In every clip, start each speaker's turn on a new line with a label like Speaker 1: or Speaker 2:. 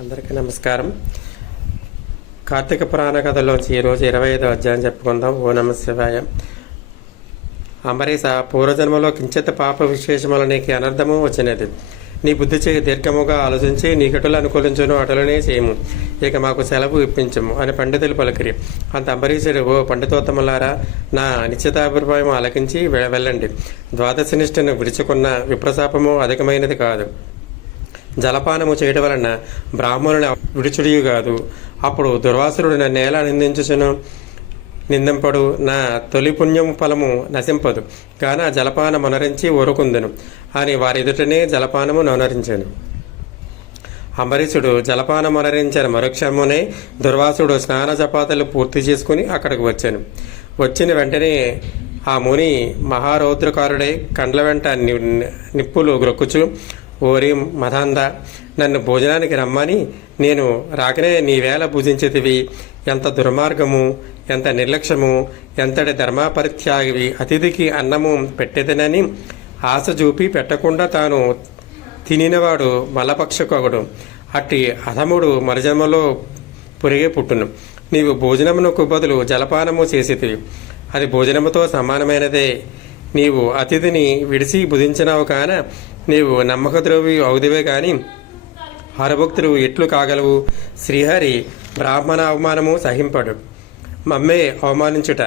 Speaker 1: అందరికీ నమస్కారం. కార్తీక పురాణ కథలోంచి ఈరోజు ఇరవై ఐదో అధ్యాయం చెప్పుకుందాం. ఓ నమ శివాయ. అంబరీష పూర్వజన్మలో కించిత్ పాప విశేషముల నీకు అనర్థము వచ్చినది. నీ బుద్ధి చేయి దీర్ఘముగా ఆలోచించి నీ నీకటులు అనుకూలించును అటులనే చేయము. ఇక మాకు సెలవు ఇప్పించము అని పండితులు పలికిరి. అంత అంబరీషుడు ఓ పండితోత్తములారా నా నిశ్చితాభిప్రాయం ఆలకించి వెళ్ళండి. ద్వాదశనిష్టను విడుచుకున్న విప్రశాపము అధికమైనది కాదు. జలపానము చేయడం వలన బ్రాహ్మణుని విడుచుడియు కాదు. అప్పుడు దుర్వాసురుడు నన్ను ఎలా నిందించుచును? నిందింపడు. నా తొలి పుణ్యము ఫలము నశింపదు. కాన జలపానం అనరించి ఊరుకుందును. అని వారి ఎదుటనే జలపానము నొనరించాను. అంబరీషుడు జలపానం అనరించిన మరుక్షణమునే దుర్వాసుడు స్నాన జపాతలు పూర్తి చేసుకుని అక్కడికి వచ్చాను. వచ్చిన వెంటనే ఆ ముని మహారౌద్రకారుడై కండ్ల వెంట ని- నిప్పులు గ్రొక్కుచు ఓరి మదాంద నన్ను భోజనానికి రమ్మని నేను రాకనే నీ వేళ పూజించేదివి. ఎంత దుర్మార్గము ఎంత నిర్లక్ష్యము ఎంతటి ధర్మాపరిత్యాగివి. అతిథికి అన్నము పెట్టేదనని ఆశ చూపి పెట్టకుండా తాను తినినవాడు మలపక్షకొకడు అట్టి అధముడు మరుజన్మలో పురిగే పుట్టును. నీవు భోజనమునకు బదులు జలపానము చేసేది అది భోజనముతో సమానమైనదే. నీవు అతిథిని విడిచి భుజించినావు కాన నీవు నమ్మకద్రోవి అవుదివే కాని హరభక్తులు ఎట్లు కాగలవు? శ్రీహరి బ్రాహ్మణ అవమానము సహింపడు. మమ్మే అవమానించుట.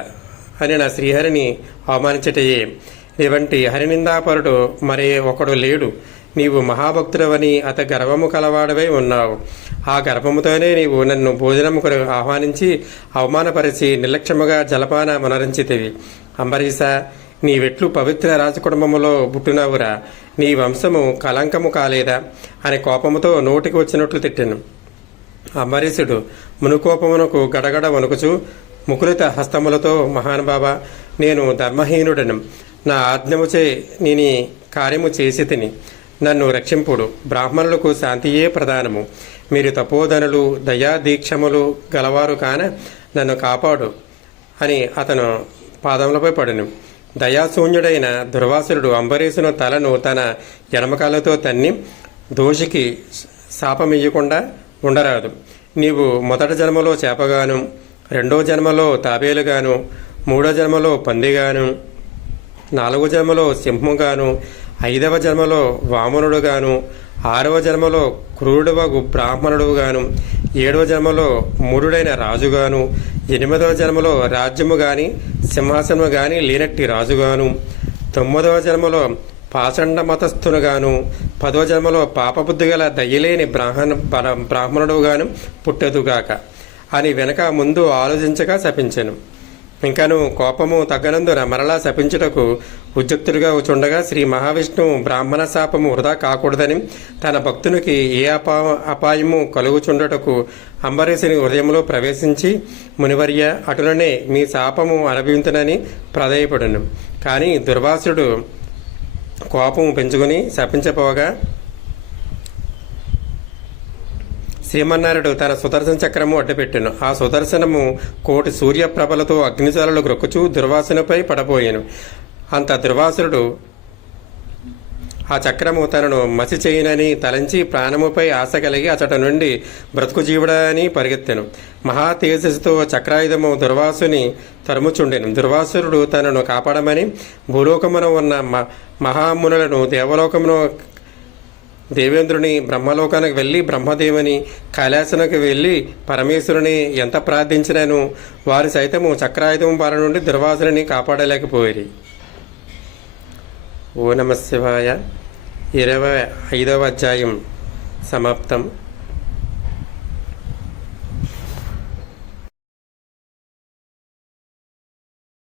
Speaker 1: అని నా శ్రీహరిని అవమానించటయే. నీవంటి హరినిందాపరుడు మరే ఒకడు లేడు. నీవు మహాభక్తుడవని అత గర్వము కలవాడవై ఉన్నావు. ఆ గర్వముతోనే నీవు నన్ను భోజనముకు ఆహ్వానించి అవమానపరిచి నిర్లక్ష్యముగా జలపాన మనరించితివి. అంబరీష నీవెట్లు పవిత్ర రాజకుటుంబములో పుట్టినవురా. నీ వంశము కలంకము కాలేదా? అనే కోపముతో నోటికి వచ్చినట్లు తిట్టాను. అంబరీషుడు మునుకోపమునకు గడగడ వణుకుచు ముకులిత హస్తములతో మహానుభావ నేను ధర్మహీనుడను. నా ఆజ్ఞముచే నేను కార్యము చేసి తిని. నన్ను రక్షింపుడు. బ్రాహ్మణులకు శాంతియే ప్రధానము. మీరు తపోధనులు దయా దీక్షములు గలవారు కాన నన్ను కాపాడు అని అతను పాదములపై పడును. దయాశూన్యుడైన దుర్వాసురుడు అంబరీషును తలను తన ఎడమకాలతో తన్ని దోషికి శాపమియ్యకుండా ఉండరాదు. నీవు మొదటి జన్మలో చేపగాను రెండో జన్మలో తాబేలుగాను మూడో జన్మలో పందిగాను నాలుగవ జన్మలో సింహంగాను ఐదవ జన్మలో వామనుడుగాను ఆరవ జన్మలో క్రూరుడవగు బ్రాహ్మణుడుగాను ఏడవ జన్మలో మూఢుడైన రాజుగాను ఎనిమిదవ జన్మలో రాజ్యము గాని సింహాసనము గాని లేనట్టి రాజుగాను తొమ్మిదవ జన్మలో పాషండ మతస్థునుగాను పదవ జన్మలో పాపబుద్ధి గల దయ్యలేని బ్రాహ్మణ బ్ర- బ్రాహ్మణుడుగాను పుట్టెదుగాక. అని వెనక ముందు ఆలోచించగా శపించెను. ఇంకాను కోపము తగ్గనందున మరలా శపించుటకు ఉద్యుక్తుడిగా చుండగా శ్రీ మహావిష్ణువు బ్రాహ్మణ శాపము వృధా కాకూడదని తన భక్తునికి ఏ అపా అపాయము కలుగుచుండటకు అంబరీషుని హృదయంలో ప్రవేశించి మునివర్య అటులనే మీ శాపము అనుభవించునని ప్రదయపడును కానీ దుర్వాసుడు కోపము పెంచుకుని శపించపోగా శ్రీమన్నారుడు తన సుదర్శన చక్రము అడ్డుపెట్టెను. ఆ సుదర్శనము కోటి సూర్యప్రభలతో అగ్నిజాలలు గ్రొక్కుచూ దుర్వాసునిపై పడబోయాను. అంత దుర్వాసురుడు ఆ చక్రము తనను మసి చేయనని తలంచి ప్రాణముపై ఆశ కలిగి అతడి నుండి బ్రతుకు జీవుడని పరిగెత్తాను. మహా తేజస్సుతో చక్రాయుధము దుర్వాసుని తరుముచుండెను. దుర్వాసురుడు తనను కాపాడమని భూలోకమున ఉన్న మ- మహామునులను దేవలోకమును దేవేంద్రుని బ్రహ్మలోకానికి వెళ్ళి బ్రహ్మదేవుని కైలాసనకు వెళ్ళి పరమేశ్వరుని ఎంత ప్రార్థించినను వారు సైతము చక్రాయుధం బారి నుండి దుర్వాసుని కాపాడలేకపోయి ఓ నమ శివాయ. ఇరవై ఐదవ అధ్యాయం. సమాప్తం.